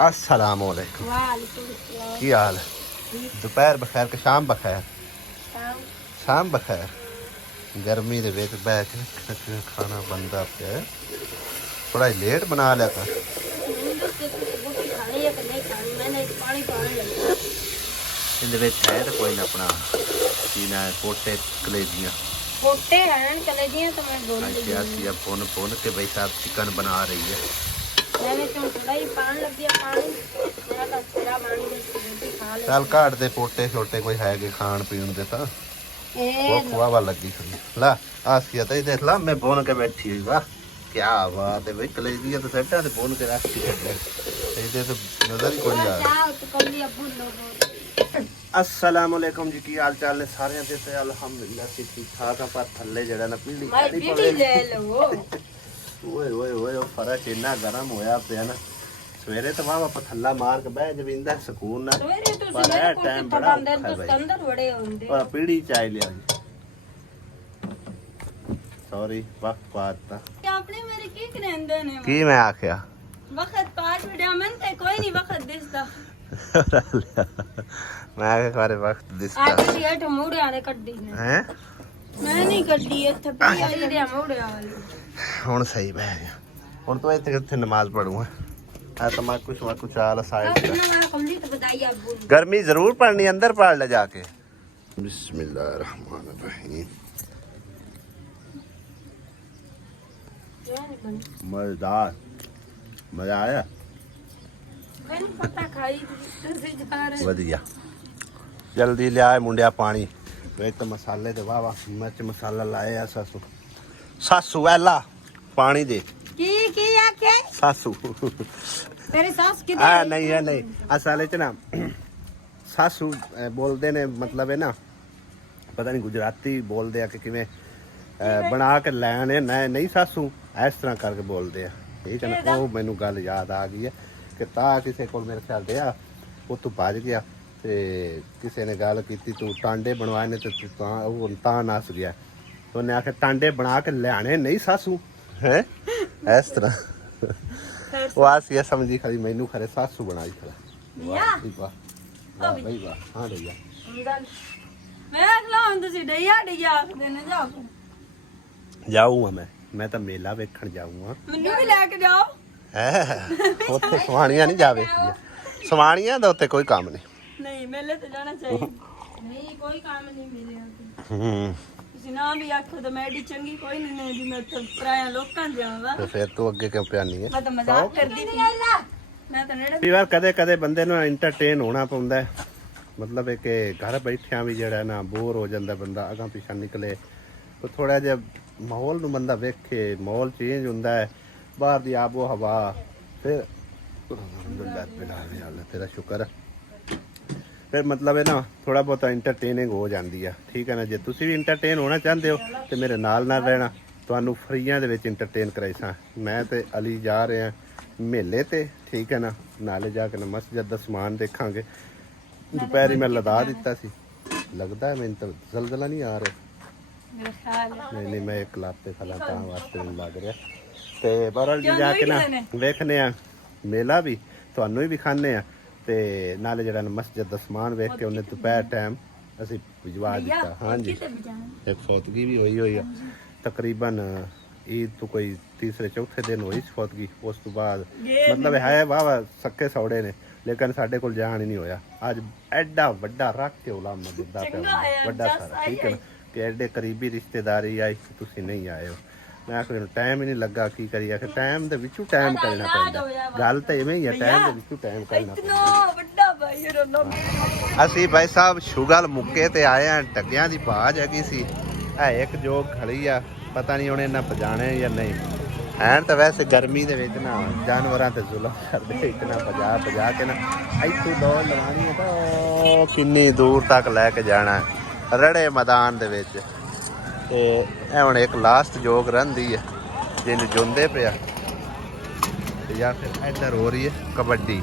अस्सलाम वालेकुम। की हाल? दोपहर बखैर के शाम बखैर? शाम बखैर। गर्मी दे विच बैठ के खाना बनदा पिया। थोड़ा लेट बना लिया कर। इहदे विच है तो कोई ना अपना की ना पोटे कलेजियां। पोटे हैं कलेजियां तो मैं बोल रही हूं। ऐसी अब पुन के भाई साहब चिकन बना रही है। मैंने क्यों थोड़ा ही पान लग गया पानी मेरा तो तेरा मान दे रोटी खा ले। चल काट दे पोटे छोटे कोई है के खान पीन दे ता वो खुआवा लगी खड़ी ला आसिया तो देख ला मैं बोन के बैठी हुई वाह क्या बात है भाई कलेजियां तो सेटा ते बोन के रख दी इधर तो नजर ही कोई आ अस्सलाम वालेकुम जी की हाल चाल ने सारे दे ते अल्हम्दुलिल्लाह ठीक ठाक आ पर थल्ले जड़ा ना पीली पीली ले लो ओए ओए ओए फर्क इतना गरम होया पे ना सवेरे तो वाह पथल्ला मार के बह जविंदा सुकून ना सवेरे तो पर है टाइम बड़ा अंदर बड़े होंगे और पीड़ी चाय लिया जी सॉरी वक्त बात था आपने मेरे की करेंदे ने की मैं आखया वक्त 5 मिनट मन ते कोई नहीं वक्त दिसदा मैं आखे बारे वक्त दिसदा आज हेठ मोड़े आले कड्डी ने हैं मैं नहीं कड्डी इत्थे पई आई दे मोड़े आले हुन सही बह गया हुन तो इत्थे किथे नमाज पढ़ूंगा आ तमाकू शमाकू चाल साइड गर्मी जरूर पड़नी अंदर पढ़ ले जाके बिस्मिल्लाहिर्रहमानिर्रहीम मजेदार मजा आया वधिया जल्दी लिया मुंडिया पानी वे तो मसाले दे वाह वाह मिर्च मसाला लाए आ सासू सासू ऐला पानी दे की आके सासू तेरी सास किधर आ नहीं है नहीं असल च ना सासू बोलते ने मतलब है ना पता नहीं गुजराती बोलते हैं कि किवें बना के लैने नहीं सासू इस तरह करके बोलते हैं ठीक है ना वो मैनू गल याद आ गई है कि ता किसी को मेरे ख्याल दिया वो तू भज गया ते किसी ने गल की तू टांडे बनवाए ने ता नस गया तो उन्हें आखे टांडे बना के लियाने नहीं सासू है इस तरह वो आसिया समझी खड़ी मैनू खरे सासू बनाई खड़ा वाह वाह भाई वाह हाँ भैया मैं अगला हम तुसी डैया डैया आखदे ने जाओ जाऊंगा मैं तो मेला वेखण जाऊंगा ਮੈਨੂੰ ਵੀ ਲੈ ਕੇ ਜਾਓ है ਉੱਥੇ ਸਵਾਣੀਆਂ ਨਹੀਂ ਜਾਵੇ ਸਵਾਣੀਆਂ ਦਾ ਉੱਤੇ ਕੋਈ ਕੰਮ ਨਹੀਂ ਨਹੀਂ ਮੇਲੇ ਤੇ ਜਾਣਾ ਚਾਹੀਦਾ ਨਹੀਂ ਕੋਈ ਕੰਮ ਨਹੀਂ ਮਿਲਿਆ ਹੂੰ ਤੁਸੀਂ ਨਾ ਵੀ ਆਖੋ ਤਾਂ ਮੈਂ ਏਡੀ ਚੰਗੀ ਕੋਈ ਨਹੀਂ ਜੀ ਮੈਂ ਤਾਂ ਪਰਾਇਆ ਲੋਕਾਂ ਜਾਵਾਂ ਤੇ ਫਿਰ ਤੂੰ ਅੱਗੇ ਕਿਉਂ ਪਿਆਨੀ ਹੈ ਮੈਂ ਤਾਂ ਮਜ਼ਾਕ ਕਰਦੀ ਸੀ ਮੈਂ ਤਾਂ ਨੇੜੇ ਕਈ ਵਾਰ ਕਦੇ ਕਦੇ ਬੰਦੇ ਨੂੰ ਐਂਟਰਟੇਨ ਹੋਣਾ ਪੈਂਦਾ ਹੈ ਮਤਲਬ ਹੈ ਕਿ ਘਰ ਬੈਠਿਆਂ ਵੀ ਜਿਹੜਾ ਨਾ ਬੋਰ ਹੋ ਜਾਂਦਾ ਬੰਦਾ ਅਗਾਂ ਪਿਛਾਂ ਨਿਕਲੇ ਉਹ ਥੋੜਾ ਜਿਹਾ ਮਾਹੌਲ ਨੂੰ ਬੰਦਾ ਵੇਖੇ ਮਾਹੌਲ ਚੇਂਜ ਹੁੰਦਾ ਹੈ ਬਾਹਰ ਦੀ ਆਬੋ ਹਵਾ ਫਿਰ ਅਲਹਮਦੁਲਿल्लाह ਤੇਰਾ ਸ਼ੁਕਰ ਫਿਰ ਮਤਲਬ ਹੈ ਨਾ ਥੋੜਾ ਬਹੁਤ ਐਂਟਰਟੇਨਿੰਗ ਹੋ ਜਾਂਦੀ ਆ ਠੀਕ ਹੈ ਨਾ ਜੇ ਤੁਸੀਂ ਵੀ ਐਂਟਰਟੇਨ ਹੋਣਾ ਚਾਹੁੰਦੇ ਹੋ ਤੇ ਮੇਰੇ ਨਾਲ ਰਹਿਣਾ ਤੁਹਾਨੂੰ ਫਰੀਆਂ ਦੇ ਵਿੱਚ ਐਂਟਰਟੇਨ ਕਰਾਈਸਾਂ ਮੈਂ ਤੇ ਅਲੀ ਜਾ ਰਹੇ ਹਾਂ ਮੇਲੇ ਤੇ ਠੀਕ ਹੈ ਨਾ ਨਾਲੇ ਜਾ ਕੇ ਨਾ ਮਸਜਿਦ ਦਾ ਸਮਾਨ ਦੇਖਾਂਗੇ ਦੁਪਹਿਰੀ ਮੈਂ ਲਦਾ ਦਿੱਤਾ ਸੀ ਲੱਗਦਾ ਹੈ ਮੈਨੂੰ ਤਾਂ ਜ਼ਲਜ਼ਲਾ ਨਹੀਂ ਆ ਰਿਹਾ ਮੇਰਾ ਖਿਆਲ ਨਹੀਂ ਮੈਂ ਇੱਕ ਲਾਪੇ ਖਲਾ ਤਾਂ ਵਾਸਤੇ ਨਹੀਂ ਲੱਗ ਰਿਹਾ ਤੇ ਬਰਲ ਜੀ ਜਾ ਕੇ ਨਾ ਵੇਖਨੇ ਆ ਮੇਲਾ ਵੀ ਤੁਹਾਨੂੰ ਵੀ ਵਿਖਾਣੇ ਆ ਤੇ ਨਾਲੇ ਜਿਹੜਾ ਮਸਜਿਦ ਦਾ ਸਮਾਨ ਵੇਖ ਕੇ ਉਹਨੇ ਦੁਪਹਿਰ ਟਾਈਮ ਅਸੀਂ ਭਿਜਵਾ ਦਿੱਤਾ ਹਾਂਜੀ ਇੱਕ ਫੌਤਗੀ ਵੀ ਹੋਈ ਆ ਤਕਰੀਬਨ ईद तो कोई तीसरे चौथे दिन हुई फौतगी उस तो बाद मतलब है वाह वाह सक्के सौड़े ने लेकिन साढ़े को जान ही नहीं होया आज एडा वड्डा रख के उलामा दिता पे वड्डा सारा ठीक है ना कि एडे करीबी रिश्तेदारी आई तुसी नहीं आए हो मैं आखिर टाइम ही नहीं लगा की करी आखिर टाइम दे विचू टाइम करना पैंदा गल तो इवें ही है टाइम दे विचू टाइम करना इतना ਵੱਡਾ ਭਾਈ ਰੋਣਾ ਅਸੀਂ ਭਾਈ ਸਾਹਿਬ ਸ਼ੁਗਲ ਮੁੱਕੇ ਤੇ ਆਏ ਆ ਟੱਕਿਆਂ ਦੀ ਬਾਜ ਹੈਗੀ ਸੀ ਇਹ ਇੱਕ ਜੋਗ ਖੜੀ ਆ ਪਤਾ ਨਹੀਂ ਹੁਣ ਇਹਨਾਂ ਪਜਾਣੇ ਜਾਂ ਨਹੀਂ ਐਨ ਤਾਂ ਵੈਸੇ ਗਰਮੀ ਦੇ ਵਿੱਚ ਨਾ ਜਾਨਵਰਾਂ ਤੇ ਜ਼ੁਲਮ ਕਰਦੇ ਇਤਨਾ ਭਜਾ ਕੇ ਨਾ ਇੱਥੋਂ ਦੌੜ ਲਵਾਣੀ ਹੈ ਤਾਂ ਕਿੰਨੀ ਦੂਰ ਤੱਕ ਲੈ ਕੇ ਜਾਣਾ ਰੜੇ ਮੈਦਾਨ ਦੇ ਵਿੱਚ ਤੇ ਇਹ ਹੁਣ ਇੱਕ ਲਾਸਟ ਜੋਗ ਰਹਿੰਦੀ ਹੈ ਜਿਹਨੂੰ ਜੁੰਦੇ ਪਿਆ ਤੇ ਜਾਂ ਫਿਰ ਇੱਧਰ ਹੋ ਰਹੀ ਹੈ ਕਬੱਡੀ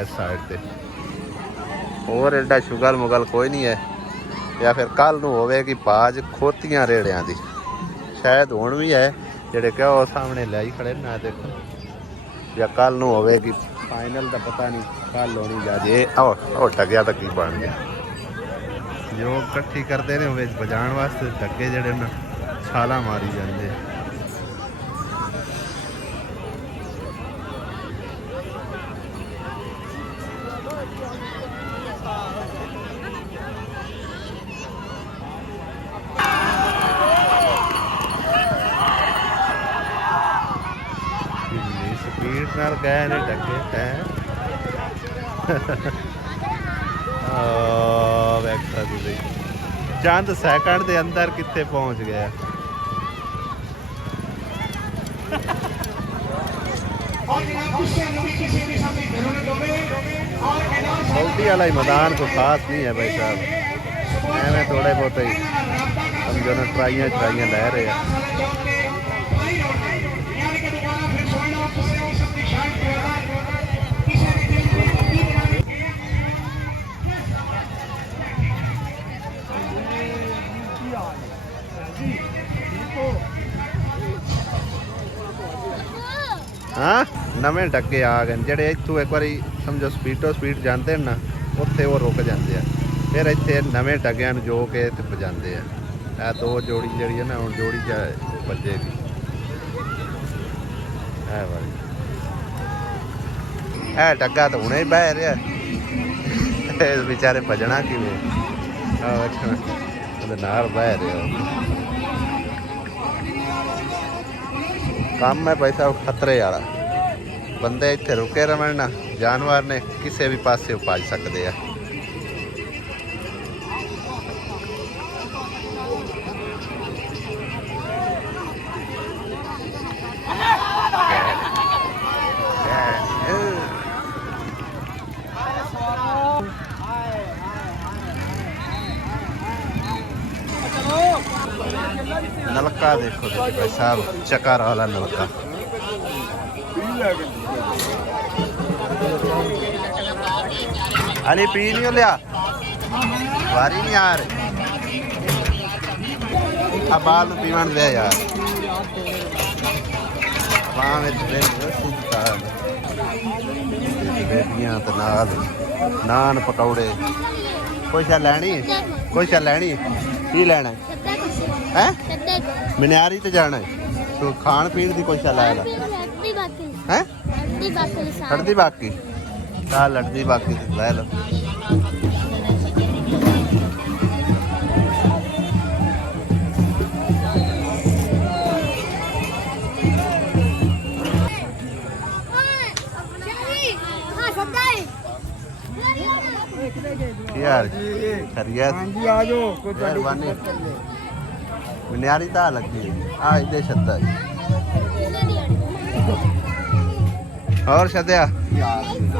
ਇਸ ਸਾਈਡ ਤੇ ਹੋਰ ਐਡਾ ਸ਼ੁਗਲ ਮੁਗਲ ਕੋਈ ਨਹੀਂ ਹੈ ਜਾਂ ਫਿਰ ਕੱਲ ਨੂੰ ਹੋਵੇਗੀ ਬਾਜ ਖੋਤੀਆਂ ਰੇੜਿਆਂ ਦੀ शायद हुण भी है जेडे क्या सामने लाई खड़े ना देखो या कल नूं होवेगी ਫਾਈਨਲ ਦਾ ਪਤਾ ਨਹੀਂ ਕੱਲ ਹੋਣੀ ਜਾ ਜੇ ਉਹ ਟੱਗਿਆ ਤਾਂ ਕੀ ਬਣ ਗਿਆ ਜੋ ਇਕੱਠੀ ਕਰਦੇ ਨੇ ਉਹ ਵਿੱਚ ਵਜਾਉਣ ਵਾਸਤੇ ਟੱਗੇ ਜਿਹੜੇ ਨਾ ਛਾਲਾਂ ਮਾਰੀ ਜਾਂਦੇ ਸਪੀਡ ਨਾਲ ਗਏ ਨੇ ਟੱਗੇ ਹੈ ਵੇਖਦਾ ਤੁਸੀਂ ਚੰਦ ਸੈਕਿੰਡ ਦੇ ਅੰਦਰ ਕਿੱਥੇ ਪਹੁੰਚ ਗਿਆ गलती वाला ही मैदान को खास नहीं है भाई साहब एवं थोड़े बहुत ही समझो ना ट्राइयां लै रहे हैं हाँ नवे डगे आ गए जेडे इतों एक बार समझो स्पीड जाते हैं ना उत्थे वो रुक जाते हैं फिर इतने नवे डगिया जो के बजाते हैं यह दो जोड़ी जी है ना हम जोड़ी बजेगी है डगा तो हुणे ही बह रहा बेचारे भजना किवें नाल बह रहे काम है भाई साहब खतरे वाला बंदे इत्थे रुके रहन ना जानवर ने किसी भी पासे भज सकते हैं नलका देखो भाई साहब चकार वाला नलका अली पी नहीं लिया वारी नहीं आ रही अब बाल पीवन दे यार नान पकौड़े कोई शा लैनी की लैना है मनियारी तो जाना है तू खान पीन की कोई शा लै ला है हड़दी बाकी लड़दी बाकी लै लो यार मेहरबानी मनियारी तो लगी इधे शद्दा और शद्या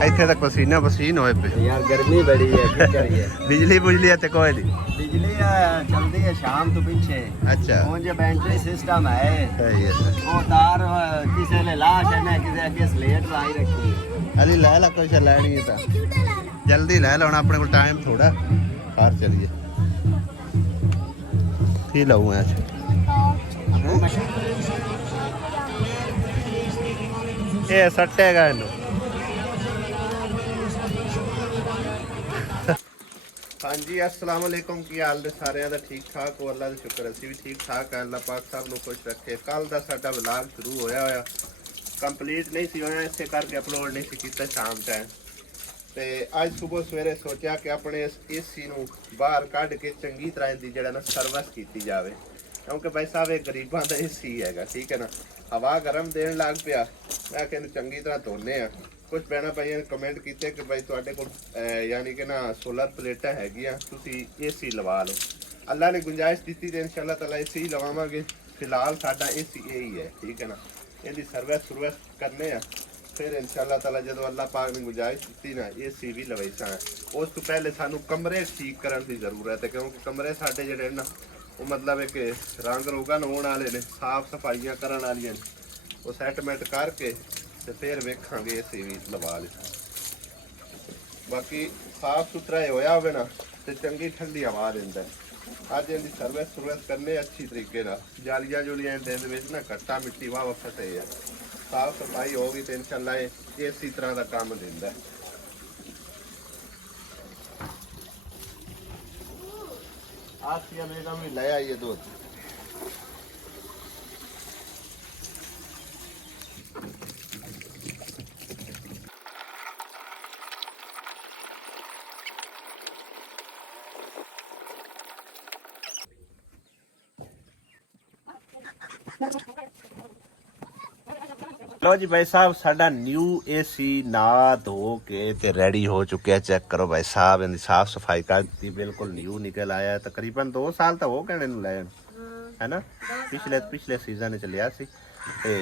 इतने तक पसीना पसीन होए पे यार गर्मी बड़ी है क्या करिए बिजली बुजली इतने कोई नहीं बिजली चलती है शाम तो पीछे अच्छा वो जो बैटरी सिस्टम है सही है वो तार किसी ने लाश है ना किसी अगे स्लेट लाई रखी है अली लै ला कुछ लैनी है जल्दी लै लो अपने को टाइम थोड़ा बाहर चलिए की लाऊं आज ये सट्टेगा इनू हाँ जी अस्सलाम वालेकुम की हाल ने सारे का ठीक ठाक हो अल्लाह का शुक्र असी भी ठीक ठाक है अल्लाह पाक सब लोग खुश रखे कल का साडा व्लॉग शुरू होया कंप्लीट नहीं सी होया इसे करके अपलोड नहीं सी कीता शाम टाइम ते आज सुबह सवेरे सोचा कि अपने एसी नूं बाहर कढ़ के चंगी तरह दी जड़ा ना सर्विस की जाए क्योंकि भाई साहब एक गरीबां दा एसी हैगा ठीक है ना हवा गर्म देन लग पिया मैं कहने चंगी तरह धोने आ कुछ भैन भाई ने कमेंट किए कि भाई तुहाडे कोल यानी कि ना सोलर प्लेटा हैगियां तुसी एसी लवा लो अल्लाह ने गुंजाइश दी तो इंशाअल्लाह ताला एसी लवावांगे फिलहाल साडा एसी यही है ठीक है ना इहदी सर्विस करने आ फिर इंशाअल्लाह ताला जो अल्लाह पाक ने गुंजाइश दी ना एसी भी लवाईसा उस तो पहले सानू कमरे ठीक करने की जरूरत है क्योंकि कमरे साडे जिहड़े ना वो मतलब है कि रंग रोगन होने वाले ने साफ सफाइयां करन वालियां वो सैटमेंट करके ते फिर वेखांगे एसी भी लवा ले बाकी साफ सुथरा होया होवे ना ते चंगी ठंडी हवा दिंदा है अज इहदी सर्विस करने अच्छी तरीके नाल जालियां जुलियां दिन विच ना कट्टा मिट्टी वाह फटे है ਸਾਫ ਸਫਾਈ ਹੋਗੀ ਤੇ ਇਨਸ਼ਾਅੱਲਾ ਇਹ ਇਸੇ ਤਰ੍ਹਾਂ ਦਾ ਕੰਮ ਦਿੰਦਾ। आसिया बेगम भी ले आई है दूध। लो जी भाई साहब साडा न्यू एसी ना धो के ते रेडी हो चुके हैं। चेक करो भाई साहब इनकी साफ सफाई कर दी, बिल्कुल न्यू निकल आया है। तकरीबन 2 साल तो हो गए ले है ना। पिछले सीजन च लिया सी ते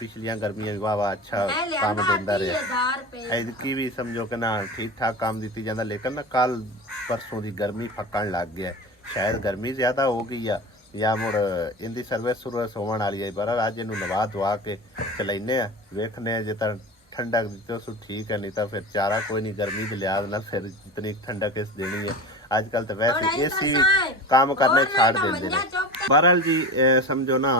पिछलियां गर्मियां वाह वाह अच्छा काम देंदा रहा। एदकी भी समझो कि ना ठीक ठाक काम दी जाता, लेकिन ना कल परसों की गर्मी फकन लग गया। शायद गर्मी ज्यादा हो गई है या मुड़ इनकी सर्विस होने वाली है। पर अज इन नवा धवा के चलाने वेखने जे तो ठंडक दी तो ठीक है, नहीं तो फिर चारा कोई नहीं। गर्मी के लिहाज ना फिर जितनी ठंडक इस देनी है। अजकल तो वैसे एसी काम करने छाड़ देंगे। बहरहाल जी समझो ना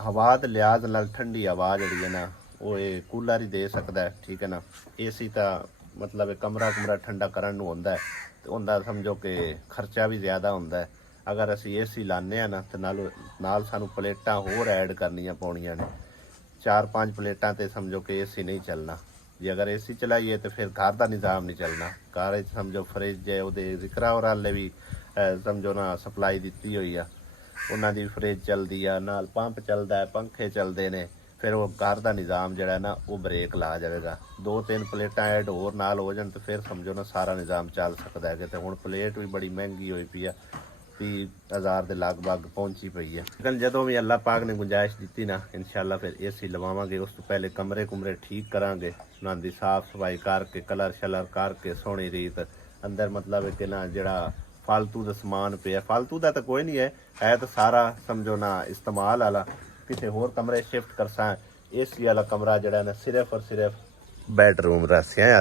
हवा के लिहाज नाल ठंडी हवा जी है ना वो कूलर ही दे सकता है, ठीक है ना। एसी तो मतलब कमरा ठंडा करन नूं हुंदा है तो उनका समझो कि खर्चा भी ज़्यादा हुंदा है। अगर असी एसी लाने ना तो नाल सानू प्लेटां होर ऐड करनियां पौनियां ने। 4-5 प्लेटां ते समझो कि एसी नहीं चलना। जे अगर एसी चलाइए तो फिर घर का निज़ाम नहीं चलना। घर समझो फ्रिज है वो जिक्रा और वाले भी समझो ना सप्लाई दी हुई है, उन्होंने दी फ्रिज चलती है, नाल पंप चलता है, पंखे चलते हैं। फिर वो घर का निज़ाम जड़ा ना वो ब्रेक ला जाएगा। 2-3 प्लेटां ऐड होर नाल हो जान तो फिर समझो ना सारा निज़ाम चल सकता है। तो हुण प्लेट भी बड़ी महंगी हुई पई है, 30,000 के लगभग पहुंची पई है। लेकिन जदों भी अल्लाह पाक ने गुंजाइश दी ना इंशाअल्लाह फिर एसी लवावांगे। उस तो पहले कमरे कुमरे ठीक करांगे, उन्हां दी साफ सफाई करके कलर शलर करके सोहनी रीत अंदर मतलब है कि ना जड़ा फालतू का समान पे फालतू का तो कोई नहीं है तो सारा समझो ना इस्तेमाल वाला। किसी होर कमरे शिफ्ट करसा एसी वाला कमरा जड़ा ना सिर्फ और सिर्फ बेडरूम रसिया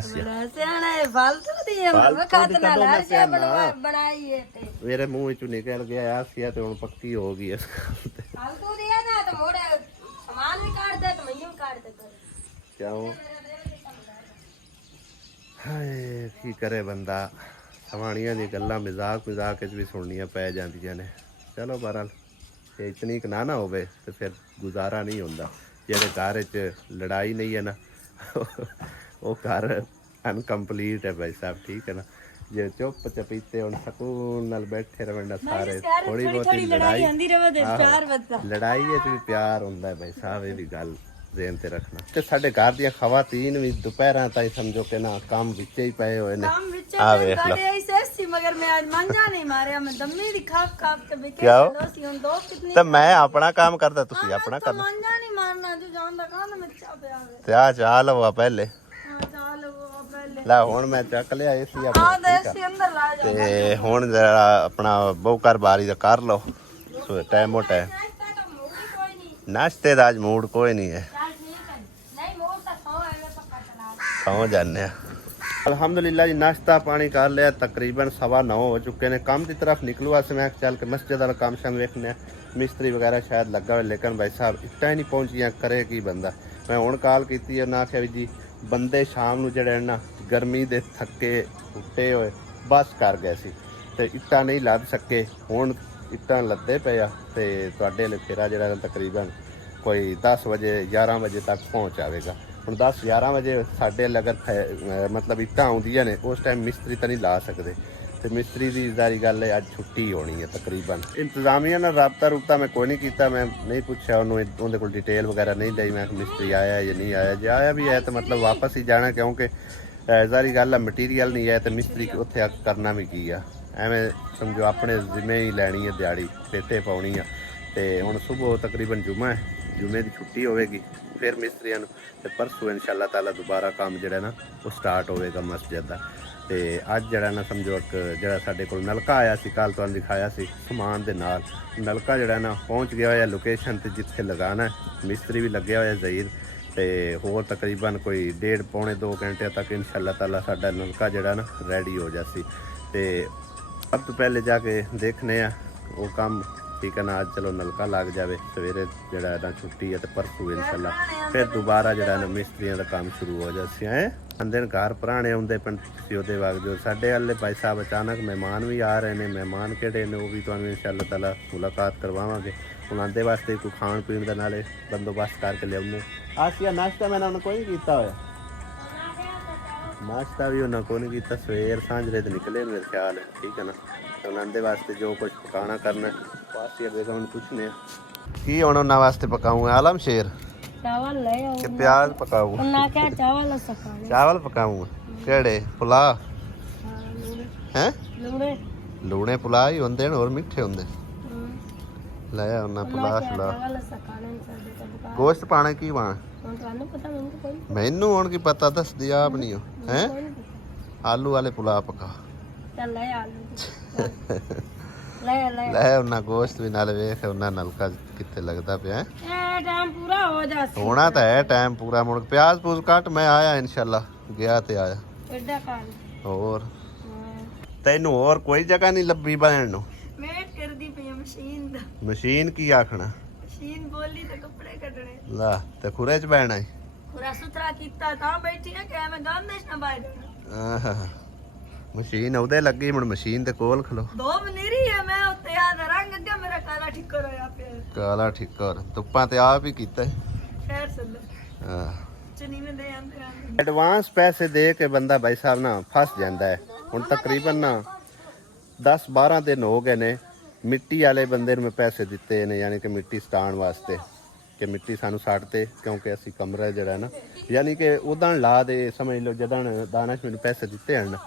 मेरे मुंह चो निकल गया आसिया तो हुण पक्की हो गई क्यों हाय की करे बंदा। सवाणियां दी गल्लां मजाक भी सुननियां पै जांदियां ने। चलो बहरहाल इतनी ना ना होवे तो फिर गुजारा नहीं होंदा। जेड़े घर च लड़ाई नहीं है ना वो घर अनकंप्लीट है भाई साहब, ठीक है ना। जे चुप चपीते हुण सकून नाल बैठे रवण सारे थोड़ी बहुत लड़ाई लड़ाई भी प्यार हुंदा है भाई साहब। ये भी गल ज़हन ते रखना। ते साडे घर दी खवातीन भी दोपहरां ताईं समझो कि ना काम विच ही पए होए ने। आ वेख लो मगर मैं आज मंजा नहीं मारिया, मैं दम्मी दी खाप के बिके लोसी हुन दो कितनी ते मैं अपना काम करदा तुसी अपना करना। मंजा नहीं मारना जो जानदा काम में चा पे आवे ते आ चा लवा पहले। हां चा लवा पहले ला हुन मैं चक लिया एसी अपना। हां देसी अंदर ला जा ते हुन जरा अपना बहुकर बारी दा कर लो टाइम मोटा है। नाश्ते दा आज मूड कोई नहीं है, सौ जाने अल्हम्दुलिल्लाह जी। नाश्ता पानी कर लिया, तकरीबन 9:15 हो चुके हैं। काम की तरफ निकलू अस मैं चल के मस्जिद वाला काम शाम वेखने मिस्त्री वगैरह शायद लगा हुआ, लेकिन भाई साहब इट्टा ही नहीं पहुंचियां करे की बंदा। मैं हुण कॉल की ना आख्या भी जी बंदे शाम नूं जिहड़े ना गर्मी दे थके टुटे होए बस कर गए सी ते इट्टा नहीं लद सके। हुण इट्टां लदे पे आ ते तुहाडे ले फेरा जिहड़ा तकरीबन कोई 10 बजे 11 बजे तक पहुँच आएगा। ਹੁਣ 10-11 ਵਜੇ ਸਾਡੇ ਅਗਰ मतलब ਇੱਟਾਂ ਆਉਂਦੀਆਂ ਨੇ उस टाइम मिस्त्री तो नहीं ला सकते तो मिस्त्री की जारी गल है अज छुट्टी होनी है तकरीबन। इंतजामिया नाल राबता मैं कोई नहीं किया, मैं नहीं पूछा उन्होंने कोई डिटेल वगैरह नहीं ली। मैं मिस्त्री आया या नहीं आया, जे आया भी है तो मतलब वापस ही जाना, क्योंकि जारी गल है मटीरियल नहीं है तो मिस्त्री उत्थे करना भी की है। एवें समझो अपने जिम्मे ही लैनी है दिहाड़ी पेटे पाउनी है। तो हुण सुबह तकरीबन जुम्मा है, जुम्मे की छुट्टी होगी फिर मिस्त्रियों तो परसों इंशाअल्लाह ताला दोबारा काम जड़ा ना वो स्टार्ट होएगा मस्जिद का। तो अज जड़ा ना समझो एक जड़ा साडे कोल नलका आया सी, कल तुहानूं दिखाया सी समान दे नाल नलका जड़ा ना पहुँच गया होया लोकेशन ते जिथे लगाना है। मिस्त्री भी लगे होया ज़हीर ते होर तकरीबन कोई 1.5-2 घंटे तक इंशाअल्लाह ताला साडा नलका जड़ा ना रेडी हो जासी। तो अब तो पहले जाके देखने वो काम ਠੀਕ ਹੈ ਨਾ। ਅੱਜ ਚਲੋ ਨਲਕਾ ਲੱਗ ਜਾਵੇ, ਸਵੇਰੇ ਜਿਹੜਾ ਨਾ ਛੁੱਟੀ ਹੈ ਤੇ ਪਰਸੋਂ ਇਨਸ਼ਾਅੱਲਾ ਫਿਰ ਦੁਬਾਰਾ ਜਿਹੜਾ ਨਾ ਮਿਸਤਰੀਆਂ ਦਾ ਕੰਮ ਸ਼ੁਰੂ ਹੋ ਜਾਸੀ ਹੈ। ਅੰਦਰ ਘਰ ਪੁਰਾਣੇ ਆਉਂਦੇ ਪਣ ਤੁਸੀਂ ਉਹਦੇ ਵਗਦੇ ਹੋ। ਸਾਡੇ ਵਾਲੇ ਭਾਈ ਸਾਹਿਬ ਅਚਾਨਕ ਮਹਿਮਾਨ ਵੀ ਆ ਰਹੇ ਨੇ। ਮਹਿਮਾਨ ਕਿਹੜੇ ਨੇ ਉਹ ਵੀ ਤੁਹਾਨੂੰ ਇਨਸ਼ਾਅੱਲਾ ਤਾਲਾ ਮੁਲਾਕਾਤ ਕਰਵਾਵਾਂਗੇ। ਹੁਣ ਆਂਦੇ ਵਾਸਤੇ ਕੋਈ ਖਾਣ ਪੀਣ ਦਾ ਨਾਲੇ ਬੰਦੋਬਸਤ ਕਰਕੇ ਲਿਆਉਂਦੇ। ਆਸੀਆ ਨਾਸ਼ਤਾ ਮੈਂ ਉਹਨਾਂ ਕੋਈ ਨਹੀਂ ਕੀਤਾ ਹੋਇਆ, ਨਾਸ਼ਤਾ ਵੀ ਉਹਨਾਂ ਕੋਈ ਨਹੀਂ ਕੀਤਾ। ਸਵੇਰ ਸਾਂਝਰੇ ਤੇ ਨਿਕਲੇ ਮੇਰੇ ਖਿਆਲ ਹੈ, ਠੀਕ ਹੈ ਨਾ। ਉਹਨਾਂ ਦੇ ਵਾਸਤੇ ਜੋ ਕੁਝ ਪਕਾਣਾ ਕਰਨਾ ਆਸੀਆ ਦੇ ਕੋਲ ਪੁੱਛਨੇ ਆ ਕੀ ਹੁਣ ਉਹਨਾਂ ਵਾਸਤੇ ਪਕਾਉਂਗਾ। ਆਲਮ ਸ਼ੇਰ चावल ले आओ कि प्याज पकाऊँ? ना क्या चावल सकाने चावल पकाऊंगा केड़े पुला हैं लूड़े लूने पुला ही होंदे न और मिठे होंदे ले आना पुला छला चावल सकाने साडे तो बका गोश्त पाने की वां ਤੁਹਾਨੂੰ ਪਤਾ ਮੈਨੂੰ ਕੋਈ मैनू हुण की पता दस दिया आप नहीं हो हैं आलू वाले पुला पका ਚੱਲ ਲੈ ਆਲੂ ਲੈ ਉਹਨਾਂ ਗੋਸ਼ਤ ਵੀ ਨਾਲ ਵੇਖ ਉਹਨਾਂ ਨਲਕਾ ਕਿੱਥੇ ਲੱਗਦਾ ਪਿਆ ਇਹ ਟਾਈਮ ਪੂਰਾ ਹੋ ਜਾਸੀ ਹੋਣਾ ਤਾਂ ਹੈ ਟਾਈਮ ਪੂਰਾ। ਮੁੜ ਪਿਆਜ਼ ਪੂਜ ਕੱਟ ਮੈਂ ਆਇਆ ਇਨਸ਼ਾਅੱਲਾ ਗਿਆ ਤੇ ਆਇਆ ਐਡਾ ਕਾਲ ਹੋਰ ਤੈਨੂੰ ਹੋਰ ਕੋਈ ਜਗ੍ਹਾ ਨਹੀਂ ਲੱਭੀ ਬਹਿਣ ਨੂੰ। ਮੈਂ ਕਰਦੀ ਪਈ ਮਸ਼ੀਨ ਦਾ ਮਸ਼ੀਨ ਕੀ ਆਖਣਾ ਮਸ਼ੀਨ ਬੋਲੀ ਤੇ ਕੱਪੜੇ ਕੱਢਣੇ ਲਾ ਤੇ ਖੁਰੇ ਚ ਬਹਿਣਾ ਈ। ਪੂਰਾ ਸੁਥਰਾ ਕੀਤਾ ਤਾਂ ਬੈਠੀ ਆ ਕਿ ਮੈਂ ਗੰਦਸ਼ ਨਾ ਬਾਹਰ ਆਹ ਮਸ਼ੀਨ ਉਹਦੇ ਲੱਗੀ ਹੁਣ ਮਸ਼ੀਨ ਦੇ ਕੋਲ ਖਲੋ। ਦੋ ਮਨੀਰੀ ਹੈ ਮੈਂ ਉੱਤੇ ਆ ਰੰਗ ਅੱਗੇ ਮੇਰਾ ਕਾਲਾ ਠਿੱਕਰ ਹੋਇਆ ਪਿਆ ਕਾਲਾ ਠਿੱਕਰ ਧੁੱਪਾਂ ਤੇ ਆਪ ਹੀ ਕੀਤਾ ਖੈਰ ਸੱਲ ਚਨੀ ਮੈਂ ਦੇ ਅੰਦਰ ਐਡਵਾਂਸ ਪੈਸੇ ਦੇ ਕੇ ਬੰਦਾ ਭਾਈ ਸਾਹਿਬ ਨਾ ਫਸ ਜਾਂਦਾ ਹੈ। ਹੁਣ ਤਕਰੀਬਨ ਨਾ 10-12 ਦਿਨ ਹੋ ਗਏ ਨੇ ਮਿੱਟੀ ਵਾਲੇ ਬੰਦੇ ਨੂੰ ਮੈਂ ਪੈਸੇ ਦਿੱਤੇ ਨੇ, ਯਾਨੀ ਕਿ ਮਿੱਟੀ ਸਟਾਉਣ ਵਾਸਤੇ ਕਿ ਮਿੱਟੀ ਸਾਨੂੰ ਸੱਟ ਤੇ ਕਿਉਂਕਿ ਅਸੀਂ ਕਮਰਾ ਜਿਹੜਾ ਨਾ ਯਾਨੀ ਕਿ ਉਦਾਂ ਲਾ ਦੇ ਸਮਝ ਲਓ ਜਦੋਂ ਦਾਨਸ਼ ਮੈਨੂੰ ਪੈਸੇ ਦਿੱਤੇ ਹਨ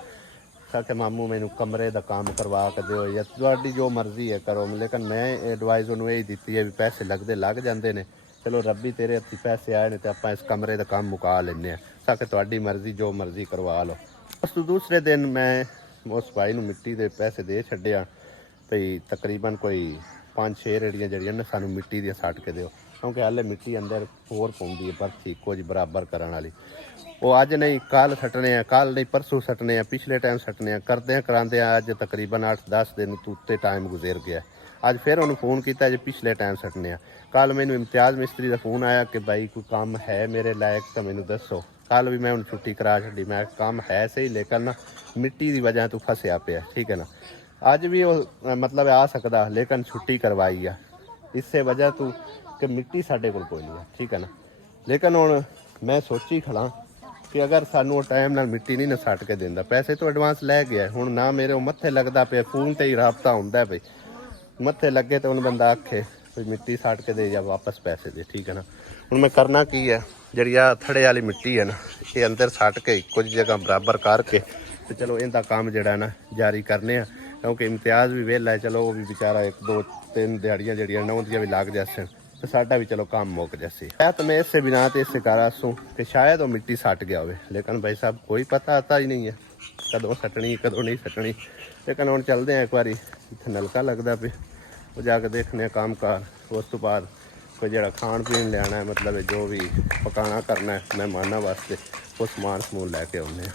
ਕਿ ਮਾਮੂ ਮੈਨੂੰ ਕਮਰੇ ਦਾ ਕੰਮ ਕਰਵਾ ਕੇ ਦਿਓ ਜਾਂ ਤੁਹਾਡੀ ਜੋ ਮਰਜ਼ੀ ਹੈ ਕਰੋ। ਲੇਕਿਨ ਮੈਂ ਐਡਵਾਈਸ ਉਹਨੂੰ ਇਹ ਦਿੱਤੀ ਹੈ ਵੀ ਪੈਸੇ ਲੱਗਦੇ ਲੱਗ ਜਾਂਦੇ ਨੇ, ਚਲੋ ਰੱਬੀ ਤੇਰੇ ਹੱਥੀ ਪੈਸੇ ਆਏ ਨੇ ਤੇ ਆਪਾਂ ਇਸ ਕਮਰੇ ਦਾ ਕੰਮ ਮੁਕਾ ਲੈਂਦੇ ਹਾਂ ਕਿ ਤੁਹਾਡੀ ਮਰਜ਼ੀ ਜੋ ਮਰਜ਼ੀ ਕਰਵਾ ਲਓ। ਉਸ ਤੋਂ ਦੂਸਰੇ ਦਿਨ ਮੈਂ ਉਸ ਭਾਈ ਨੂੰ ਮਿੱਟੀ ਦੇ ਪੈਸੇ ਦੇ ਛੱਡਿਆ ਭਈ ਤਕਰੀਬਨ ਕੋਈ 5-6 ਰੇੜੀਆਂ ਜਿਹੜੀਆਂ ਨੇ ਸਾਨੂੰ ਮਿੱਟੀ ਦੀਆਂ ਸੱਟ ਕੇ ਦਿਓ ਕਿਉਂਕਿ ਹਾਲੇ ਮਿੱਟੀ ਅੰਦਰ ਹੋਰ ਪਾਉਂਦੀ ਹੈ ਬਰਥੀ ਕੁਝ ਬਰਾਬਰ ਕਰਨ ਵਾਲੀ। ਉਹ ਅੱਜ ਨਹੀਂ ਕੱਲ ਸੱਟਣੇ ਆ, ਕੱਲ ਨਹੀਂ ਪਰਸੋਂ ਸੱਟਣੇ ਆ, ਪਿਛਲੇ ਟਾਈਮ ਸੱਟਣੇ ਆ, ਕਰਦੇ ਕਰਾਉਂਦੇ ਆ ਅੱਜ ਤਕਰੀਬਨ 8-10 ਦਿਨ ਤੋਂ ਉੱਤੇ ਟਾਈਮ ਗੁਜ਼ਰ ਗਿਆ। ਅੱਜ ਫਿਰ ਉਹਨੂੰ ਫੋਨ ਕੀਤਾ ਜੇ ਪਿਛਲੇ ਟਾਈਮ ਸੱਟਣੇ ਆ। ਕੱਲ ਮੈਨੂੰ ਇਮਤਿਆਜ਼ ਮਿਸਤਰੀ ਦਾ ਫੋਨ ਆਇਆ ਕਿ ਭਾਈ ਕੋਈ ਕੰਮ ਹੈ ਮੇਰੇ ਲਾਇਕ ਤਾਂ ਮੈਨੂੰ ਦੱਸੋ। ਕੱਲ ਵੀ ਮੈਂ ਹੁਣ ਛੁੱਟੀ ਕਰਾ ਛੱਡੀ, ਮੈਂ ਕੰਮ ਹੈ ਸਹੀ ਲੇਕਿਨ ਨਾ ਮਿੱਟੀ ਦੀ ਵਜ੍ਹਾ ਤੋਂ ਫਸਿਆ ਪਿਆ, ਠੀਕ ਹੈ ਨਾ। ਅੱਜ ਵੀ ਉਹ ਮਤਲਬ ਆ ਸਕਦਾ ਲੇਕਿਨ ਛੁੱਟੀ ਕਰਵਾਈ ਆ ਇਸੇ ਵਜ੍ਹਾ ਤੋਂ ਕਿ ਮਿੱਟੀ ਸਾਡੇ ਕੋਲ ਕੋਈ ਨਹੀਂ ਹੈ, ਠੀਕ ਹੈ ਨਾ। ਲੇਕਿਨ ਹੁਣ ਮੈਂ ਸੋਚੀ ਖੜਾ ਕਿ ਅਗਰ ਸਾਨੂੰ ਉਹ ਟਾਈਮ ਨਾਲ ਮਿੱਟੀ ਨਹੀਂ ਨਾ ਸੱਟ ਕੇ ਦਿੰਦਾ, ਪੈਸੇ ਤੋਂ ਐਡਵਾਂਸ ਲੈ ਗਿਆ, ਹੁਣ ਨਾ ਮੇਰੇ ਉਹ ਮੱਥੇ ਲੱਗਦਾ ਪਿਆ, ਫੋਨ ਤੇ ਹੀ ਰਾਬਤਾ ਹੁੰਦਾ ਪਈ, ਮੱਥੇ ਲੱਗੇ ਤਾਂ ਉਹਨੂੰ ਬੰਦਾ ਆਖੇ ਵੀ ਮਿੱਟੀ ਸੱਟ ਕੇ ਦੇ ਜਾਂ ਵਾਪਸ ਪੈਸੇ ਦੇ, ਠੀਕ ਹੈ ਨਾ। ਹੁਣ ਮੈਂ ਕਰਨਾ ਕੀ ਹੈ, ਜਿਹੜੀ ਆ ਥੜੇ ਵਾਲੀ ਮਿੱਟੀ ਹੈ ਨਾ ਇਹ ਅੰਦਰ ਸੱਟ ਕੇ ਕੁਝ ਜਗ੍ਹਾ ਬਰਾਬਰ ਕਰਕੇ ਤੇ ਚਲੋ ਇਹਦਾ ਕੰਮ ਜਿਹੜਾ ਨਾ ਜਾਰੀ ਕਰਨੇ ਆ ਕਿਉਂਕਿ ਇਮਤਿਆਜ਼ ਵੀ ਵਿਹਲਾ ਹੈ, ਚਲੋ ਉਹ ਵੀ ਵਿਚਾਰਾ 1-2-3 ਦਿਹਾੜੀਆਂ ਜਿਹੜੀਆਂ ਨਾ ਉਹਦੀਆਂ ਵੀ ਲੱਗ ਜਾਸਣ तो साडा भी चलो काम मुक जैसे है। तो मैं इससे बिना तो इससे करा सूँ कि शायद वो मिट्टी सट गया हो, लेकिन भाई साहब कोई पता आता ही नहीं है कदों सटनी कदों नहीं सटनी। लेकिन हम चलते हैं एक बारी इतने नलका लगता पे वो जाके देखने काम कार, उस तो बाद कोई जरा खाण पीन लिया है मतलब जो भी पकाना करना है मेहमानों वास्ते वो समान समून लैके आने।